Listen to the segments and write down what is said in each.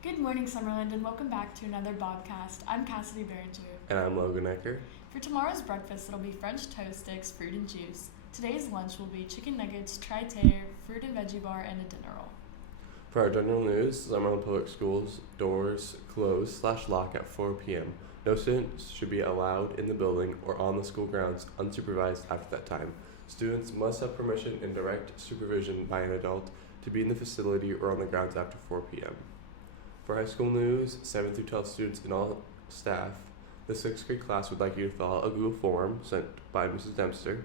Good morning, Summerland, and welcome back to another Bobcast. I'm Cassidy Behringer. And I'm Logan Ecker. For tomorrow's breakfast, it'll be French toast sticks, fruit and juice. Today's lunch will be chicken nuggets, tri-tater, fruit and veggie bar, and a dinner roll. For our general news, Summerlin Public Schools doors close/lock at 4 p.m. No students should be allowed in the building or on the school grounds unsupervised after that time. Students must have permission and direct supervision by an adult to be in the facility or on the grounds after 4 p.m. For high school news, 7 through 12 students and all staff, the 6th grade class would like you to fill out a Google form sent by Mrs. Dempster.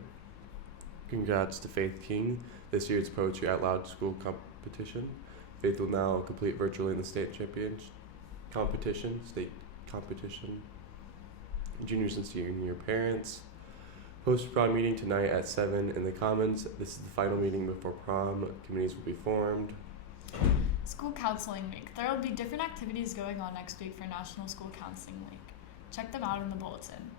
Congrats to Faith King, this year's Poetry Out Loud school competition. Faith will now complete virtually in the state competition. Juniors and senior parents. Post-prom meeting tonight at 7 in the Commons. This is the final meeting before prom. Committees will be formed. School Counseling Week. There will be different activities going on next week for National School Counseling Week. Check them out in the bulletin.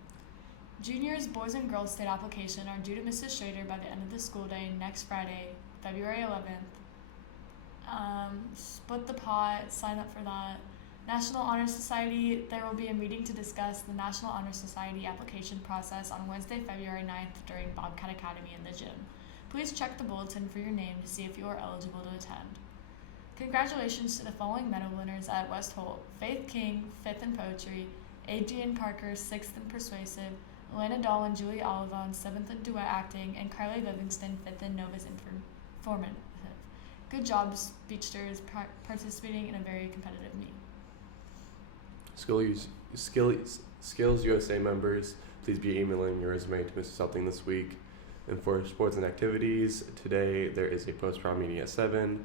Juniors, boys and girls state application are due to Mrs. Schrader by the end of the school day next Friday, February 11th. Split the pot, sign up for that. National Honor Society, there will be a meeting to discuss the National Honor Society application process on Wednesday, February 9th during Bobcat Academy in the gym. Please check the bulletin for your name to see if you are eligible to attend. Congratulations to the following medal winners at West Holt: Faith King, 5th in Poetry; Adrian Parker, 6th in Persuasive; Elena Dahl and Julie Olivan, 7th in Duet Acting; and Carly Livingston, 5th in Novus Informative. Good job, speedsters, participating in a very competitive meet. Skills USA members, please be emailing your resume to Mrs. Selting this week. And for sports and activities, today there is a post-prom meeting at 7.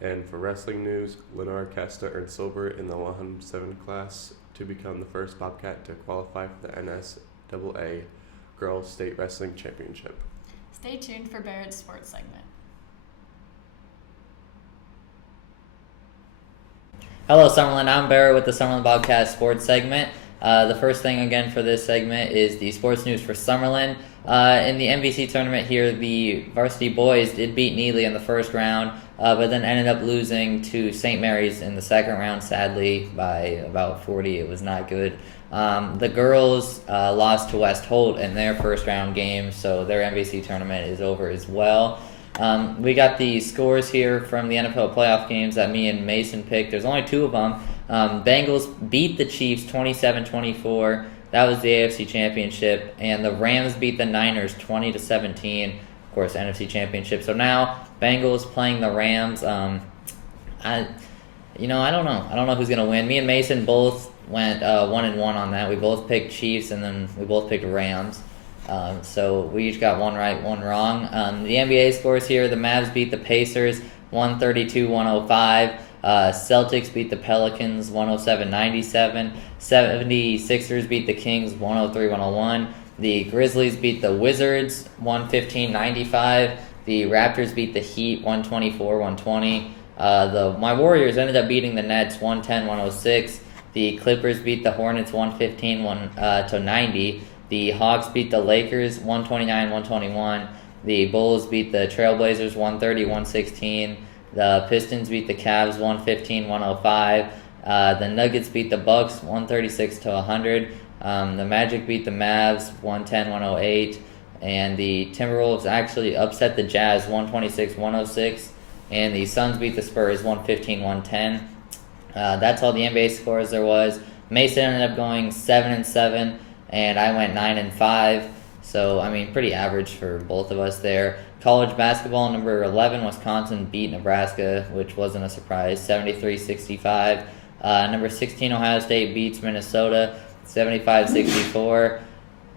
And for wrestling news, Lenore Casta earned silver in the 107 class to become the first Bobcat to qualify for the NSAA Girls State Wrestling Championship. Stay tuned for Barrett's sports segment. Hello, Summerlin. I'm Barrett with the Summerlin Bobcat Sports segment. The first thing again for this segment is the sports news for Summerlin. In the MVC tournament here, the varsity boys did beat Neely in the first round, but then ended up losing to St. Mary's in the second round, sadly, by about 40. It was not good. The girls lost to West Holt in their first round game, so their MVC tournament is over as well. We got the scores here from the NFL playoff games that me and Mason picked. There's only 2 of them. Bengals beat the Chiefs 27-24. That was the AFC Championship. And the Rams beat the Niners 20-17. Of course, NFC Championship. So now, Bengals playing the Rams. I don't know. I don't know who's going to win. Me and Mason both went 1-1 on that. We both picked Chiefs, and then we both picked Rams. So we each got one right, one wrong. The NBA scores here: the Mavs beat the Pacers 132-105. Celtics beat the Pelicans 107-97. 76ers beat the Kings 103-101. The Grizzlies beat the Wizards 115-95. The Raptors beat the Heat 124-120. My Warriors ended up beating the Nets 110-106. The Clippers beat the Hornets 115-90. The Hawks beat the Lakers 129-121. The Bulls beat the Trailblazers 130-116. The Pistons beat the Cavs 115-105. The Nuggets beat the Bucks 136-100. The Magic beat the Mavs 110-108. And the Timberwolves actually upset the Jazz 126-106. And the Suns beat the Spurs 115-110. That's all the NBA scores there was. Mason ended up going 7-7. And I went 9-5, so pretty average for both of us there. College basketball, number 11, Wisconsin beat Nebraska, which wasn't a surprise, 73-65. Number 16, Ohio State beats Minnesota, 75-64.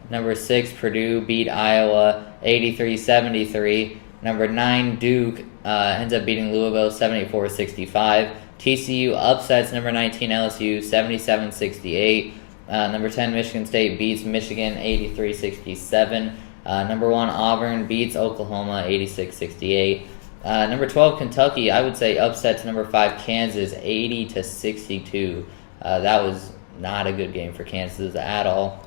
Number 6, Purdue beat Iowa, 83-73. Number 9, Duke ends up beating Louisville, 74-65. TCU upsets number 19, LSU, 77-68. Number 10, Michigan State beats Michigan 83-67. Number 1, Auburn beats Oklahoma 86-68. Number 12, Kentucky, I would say upsets number 5, Kansas 80-62. That was not a good game for Kansas at all.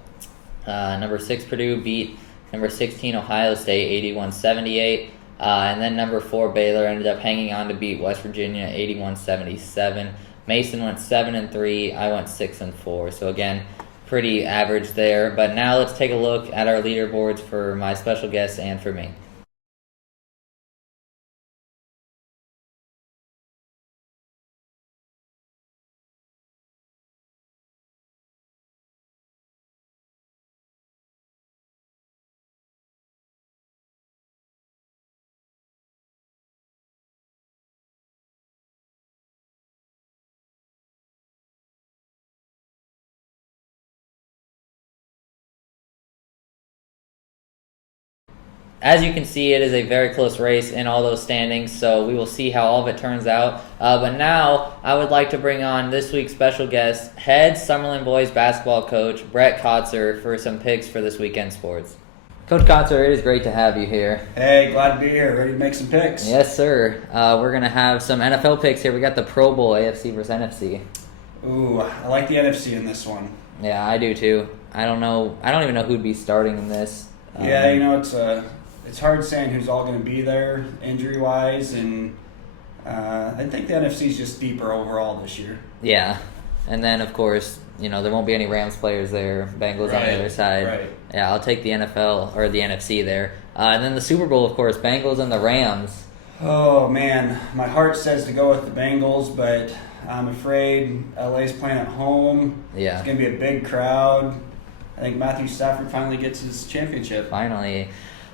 Number 6, Purdue beat number 16, Ohio State 81-78. And then number 4, Baylor ended up hanging on to beat West Virginia 81-77. Mason went 7-3. I went 6-4. So again, pretty average there. But now let's take a look at our leaderboards for my special guests and for me. As you can see, it is a very close race in all those standings, so we will see how all of it turns out. But now, I would like to bring on this week's special guest, head Summerlin Boys basketball coach, Brett Kotzer, for some picks for this weekend sports. Coach Kotzer, it is great to have you here. Hey, glad to be here. Ready to make some picks? Yes, sir. We're going to have some NFL picks here. We got the Pro Bowl, AFC versus NFC. Ooh, I like the NFC in this one. Yeah, I do too. I don't even know who'd be starting in this. Yeah, it's hard saying who's all going to be there injury-wise, and I think the NFC is just deeper overall this year. Yeah, and then of course, there won't be any Rams players there. Bengals on the other side. Right. Yeah, I'll take the NFL or the NFC there. And then the Super Bowl, of course, Bengals and the Rams. Oh man, my heart says to go with the Bengals, but I'm afraid LA's playing at home. Yeah. It's going to be a big crowd. I think Matthew Stafford finally gets his championship. Finally.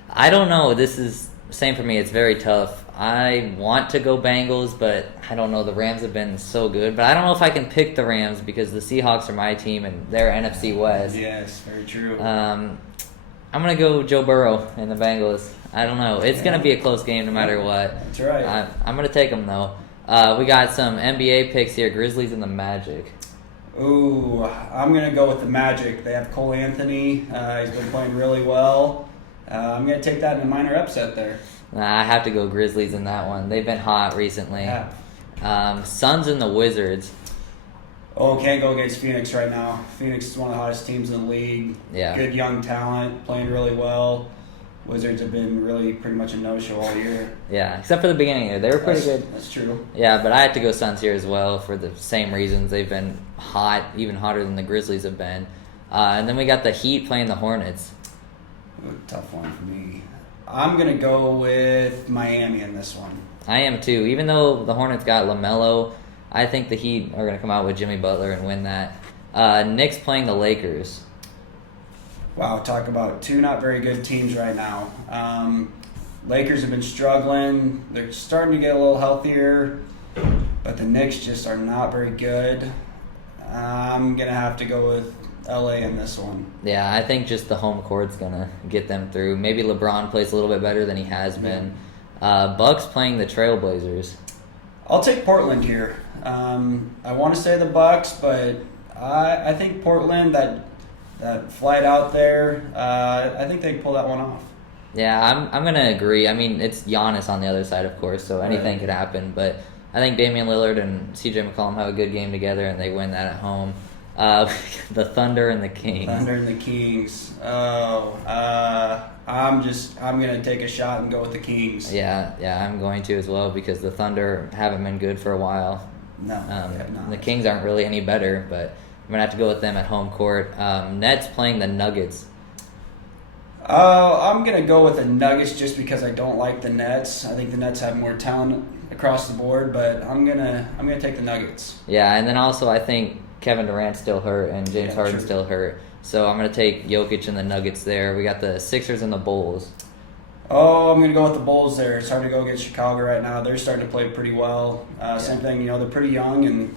I don't know. This is same for me. It's very tough. I want to go Bengals, but I don't know. The Rams have been so good. But I don't know if I can pick the Rams because the Seahawks are my team and they're NFC West. Yes, very true. I'm going to go Joe Burrow and the Bengals. I don't know. It's going to be a close game no matter what. That's right. I'm going to take them, though. We got some NBA picks here, Grizzlies and the Magic. Ooh, I'm going to go with the Magic. They have Cole Anthony. He's been playing really well. I'm going to take that in a minor upset there. I have to go Grizzlies in that one. They've been hot recently. Yeah. Suns and the Wizards. Oh, can't go against Phoenix right now. Phoenix is one of the hottest teams in the league. Yeah. Good young talent, playing really well. Wizards have been really pretty much a no-show all year. Yeah, except for the beginning there. They were pretty good. That's true. Yeah, but I have to go Suns here as well for the same reasons. They've been hot, even hotter than the Grizzlies have been. And then we got the Heat playing the Hornets. Ooh, tough one for me. I'm going to go with Miami in this one. I am too. Even though the Hornets got LaMelo, I think the Heat are going to come out with Jimmy Butler and win that. Knicks playing the Lakers. Wow, talk about two not very good teams right now. Lakers have been struggling. They're starting to get a little healthier, but the Knicks just are not very good. I'm going to have to go with LA in this one. Yeah, I think just the home court's going to get them through. Maybe LeBron plays a little bit better than he has been. Bucks playing the Trailblazers. I'll take Portland here. I want to say the Bucks, but I think Portland, that flight out there, I think they pull that one off. Yeah, I'm gonna agree. I mean, it's Giannis on the other side, of course, so anything could happen. But I think Damian Lillard and CJ McCollum have a good game together, and they win that at home. The Thunder and the Kings. Thunder and the Kings. I'm gonna take a shot and go with the Kings. Yeah, I'm going to as well because the Thunder haven't been good for a while. No, they have not. The Kings aren't really any better, but I'm gonna have to go with them at home court. Nets playing the Nuggets. I'm gonna go with the Nuggets just because I don't like the Nets. I think the Nets have more talent across the board, but I'm gonna take the Nuggets. Yeah, and then also I think Kevin Durant's still hurt and James Harden's still hurt, so I'm gonna take Jokic and the Nuggets there. We got the Sixers and the Bulls. Oh, I'm gonna go with the Bulls there. It's hard to go against Chicago right now. They're starting to play pretty well. Same thing, they're pretty young and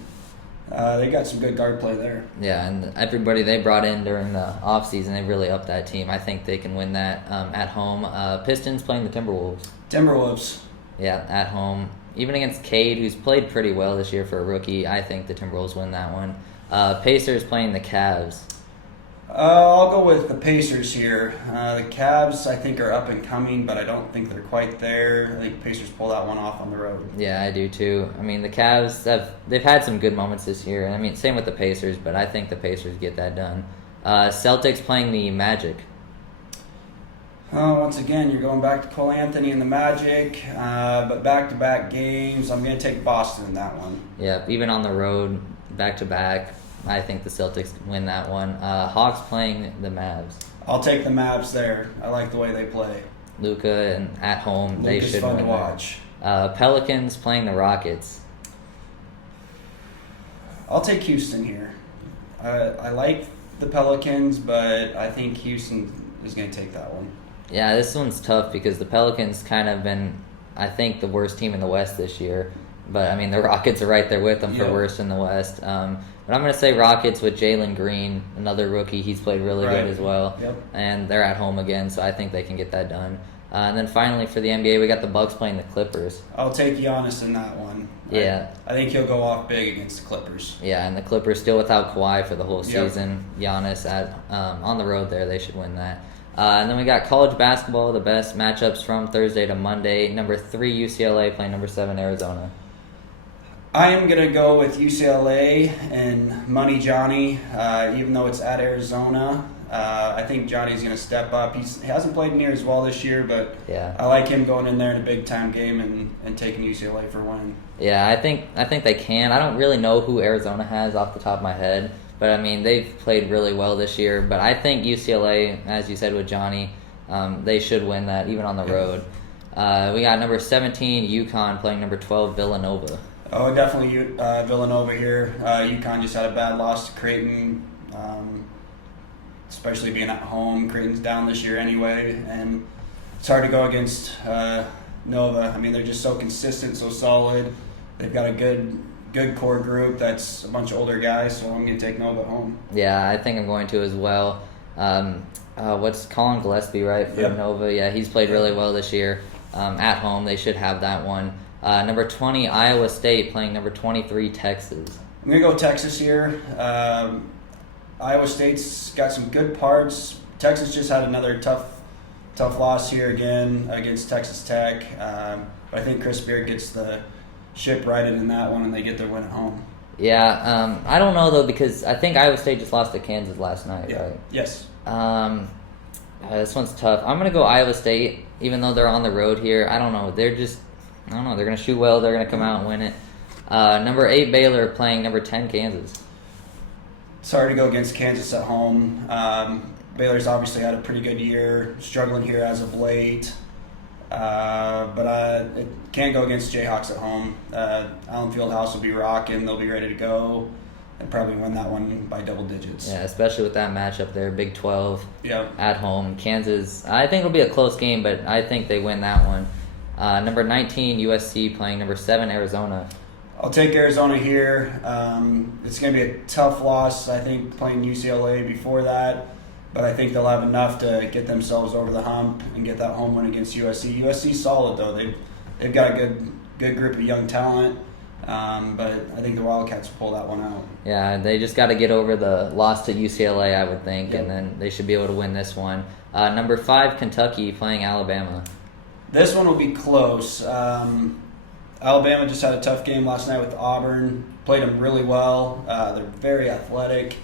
they got some good guard play there. Yeah, and everybody they brought in during the offseason, they really upped that team. I think they can win that at home. Pistons playing the Timberwolves. Timberwolves. Yeah, at home. Even against Cade, who's played pretty well this year for a rookie, I think the Timberwolves win that one. Pacers playing the Cavs. I'll go with the Pacers here. The Cavs, I think, are up and coming, but I don't think they're quite there. I think Pacers pull that one off on the road. Yeah, I do too. I mean, the Cavs they've had some good moments this year. I mean, same with the Pacers, but I think the Pacers get that done. Celtics playing the Magic. Once again, you're going back to Cole Anthony and the Magic, but back-to-back games. I'm going to take Boston in that one. Yeah, even on the road, back to back, I think the Celtics win that one. Hawks playing the Mavs. I'll take the Mavs there. I like the way they play. Luka and at home, they Luka's should fun win. to watch. Pelicans playing the Rockets. I'll take Houston here. I like the Pelicans, but I think Houston is going to take that one. Yeah, this one's tough because the Pelicans kind of been, I think, the worst team in the West this year. But, I mean, the Rockets are right there with them for Yep. worst in the West. But I'm going to say Rockets with Jalen Green, another rookie. He's played really Right. good as well. Yep. And they're at home again, so I think they can get that done. And then finally for the NBA, we got the Bucks playing the Clippers. I'll take Giannis in that one. Yeah. I think he'll go off big against the Clippers. Yeah, and the Clippers still without Kawhi for the whole Yep. season. Giannis on the road there, they should win that. And then we got college basketball, the best matchups from Thursday to Monday. Number 3 UCLA playing number 7 Arizona. I am going to go with UCLA and Money Johnny, even though it's at Arizona. I think Johnny's going to step up. He hasn't played near as well this year, but Yeah. I like him going in there in a big-time game and taking UCLA for a win. Yeah, I think they can. I don't really know who Arizona has off the top of my head, but I mean they've played really well this year. But I think UCLA, as you said with Johnny, they should win that even on the road. We got number 17 UConn playing number 12 Villanova. Oh, definitely Villanova here. UConn just had a bad loss to Creighton, especially being at home. Creighton's down this year anyway, and it's hard to go against Nova. I mean, they're just so consistent, so solid. They've got a good core group that's a bunch of older guys, so I'm going to take Nova at home. Yeah, I think I'm going to as well. What's Colin Gillespie, right, for Yep. Nova? Yeah, he's played really well this year. At home, they should have that one. Number 20, Iowa State playing number 23, Texas. I'm going to go Texas here. Iowa State's got some good parts. Texas just had another tough loss here again against Texas Tech. But I think Chris Beard gets the ship righted in that one, and they get their win at home. Yeah, I don't know, though, because I think Iowa State just lost to Kansas last night, Yeah. right? Yes. This one's tough. I'm going to go Iowa State, even though they're on the road here. I don't know. They're going to shoot well. They're going to come out and win it. Number 8, Baylor playing number 10, Kansas. It's hard to go against Kansas at home. Baylor's obviously had a pretty good year, struggling here as of late. But it can't go against Jayhawks at home. Allen Fieldhouse will be rocking. They'll be ready to go and probably win that one by double digits. Yeah, especially with that matchup there, Big 12 Yeah. at home. Kansas, I think it'll be a close game, but I think they win that one. Number 19, USC playing number 7, Arizona. I'll take Arizona here. It's going to be a tough loss, I think, playing UCLA before that. But I think they'll have enough to get themselves over the hump and get that home win against USC. USC's solid, though. They've got a good group of young talent. But I think the Wildcats will pull that one out. Yeah, they just got to get over the loss to UCLA, I would think, Yep. and then they should be able to win this one. Number 5, Kentucky playing Alabama. This one will be close. Alabama just had a tough game last night with Auburn. Played them really well. They're very athletic.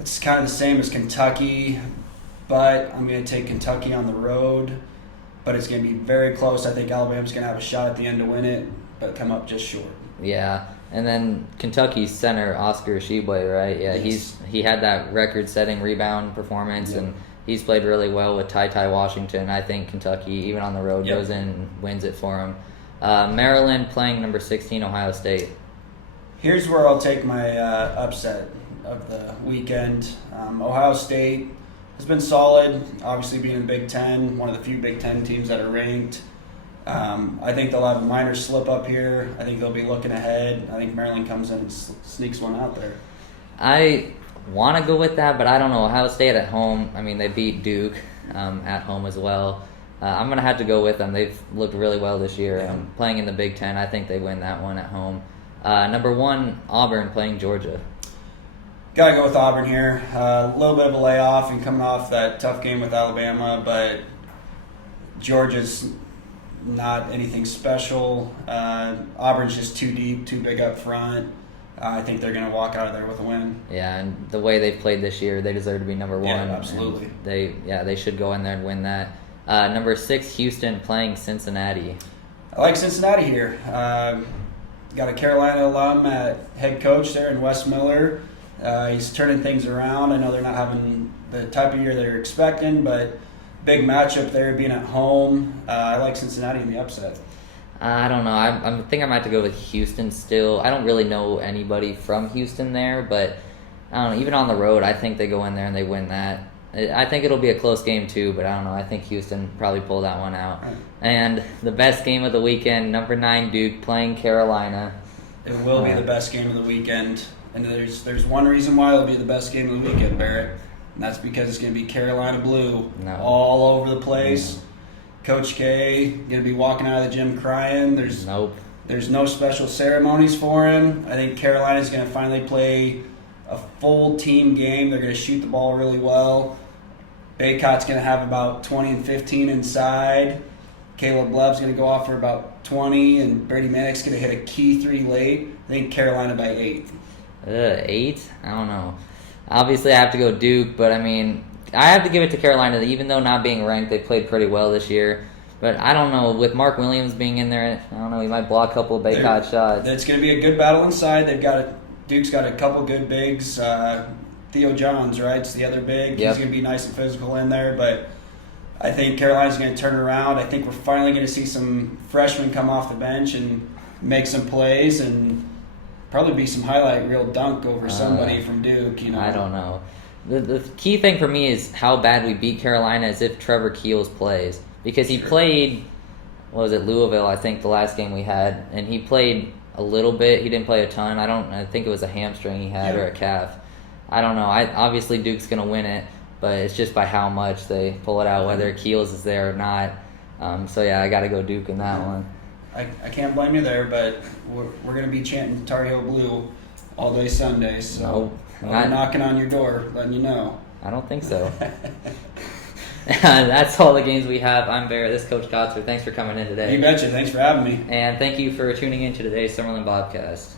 It's kind of the same as Kentucky, but I'm going to take Kentucky on the road. But it's going to be very close. I think Alabama's going to have a shot at the end to win it, but come up just short. Yeah, and then Kentucky's center, Oscar Tshiebwe, right? Yeah, Yes. he had that record-setting rebound performance, Yep. and he's played really well with Ty Washington. I think Kentucky, even on the road, Yep. goes in and wins it for him. Maryland playing number 16, Ohio State. Here's where I'll take my upset of the weekend. Ohio State has been solid, obviously being in the Big Ten, one of the few Big Ten teams that are ranked. I think they'll have a minor slip up here. I think they'll be looking ahead. I think Maryland comes in and sneaks one out there. I want to go with that, but I don't know. Ohio State at home, I mean, they beat Duke at home as well. I'm going to have to go with them. They've looked really well this year. Yeah. Playing in the Big Ten, I think they win that one at home. Number 1, Auburn playing Georgia. Got to go with Auburn here. A little bit of a layoff and coming off that tough game with Alabama, but Georgia's not anything special. Auburn's just too deep, too big up front. I think they're going to walk out of there with a win. Yeah, and the way they've played this year, they deserve to be number 1. Yeah, absolutely. They should go in there and win that. Number 6, Houston playing Cincinnati. I like Cincinnati here. Got a Carolina alum at head coach there in Wes Miller. He's turning things around. I know they're not having the type of year they're expecting, but big matchup there being at home. I like Cincinnati in the upset. I don't know. I think I might have to go with Houston still. I don't really know anybody from Houston there, but I don't know. Even on the road, I think they go in there and they win that. I think it'll be a close game too, but I don't know. I think Houston probably pull that one out. Right. And the best game of the weekend, number 9 Duke playing Carolina. It will be the best game of the weekend, and there's one reason why it'll be the best game of the weekend, Barrett, and that's because it's going to be Carolina blue all over the place. Coach K going to be walking out of the gym crying. There's no special ceremonies for him. I think Carolina's going to finally play a full team game. They're going to shoot the ball really well. Baycott's going to have about 20 and 15 inside. Caleb Love's going to go off for about 20, and Brady Manick's going to hit a key 3 late. I think Carolina by 8. 8? I don't know. Obviously, I have to go Duke, but I mean, I have to give it to Carolina. Even though not being ranked, they played pretty well this year. But I don't know. With Mark Williams being in there, I don't know. He might block a couple of Baycott shots. It's going to be a good battle inside. Duke's got a couple good bigs. Theo Johns, right? It's the other big. Yep. He's going to be nice and physical in there, but I think Carolina's going to turn around. I think we're finally going to see some freshmen come off the bench and make some plays, and probably be some highlight reel dunk over somebody from Duke. I don't know. The key thing for me is how bad we beat Carolina as if Trevor Keels plays, because he played, Louisville, I think, the last game we had, and he played a little bit. He didn't play a ton. I think it was a hamstring he had or a calf. I don't know. Obviously Duke's going to win it, but it's just by how much they pull it out, whether Keels is there or not. So yeah, I got to go Duke in that one. I can't blame you there, but we're going to be chanting Tar Heel Blue all day Sunday. So I'm knocking on your door, letting you know. I don't think so. That's all the games we have. I'm Barrett. This is Coach Kotzer. Thanks for coming in today. You betcha. Thanks for having me. And thank you for tuning in to today's Summerlin Bobcast.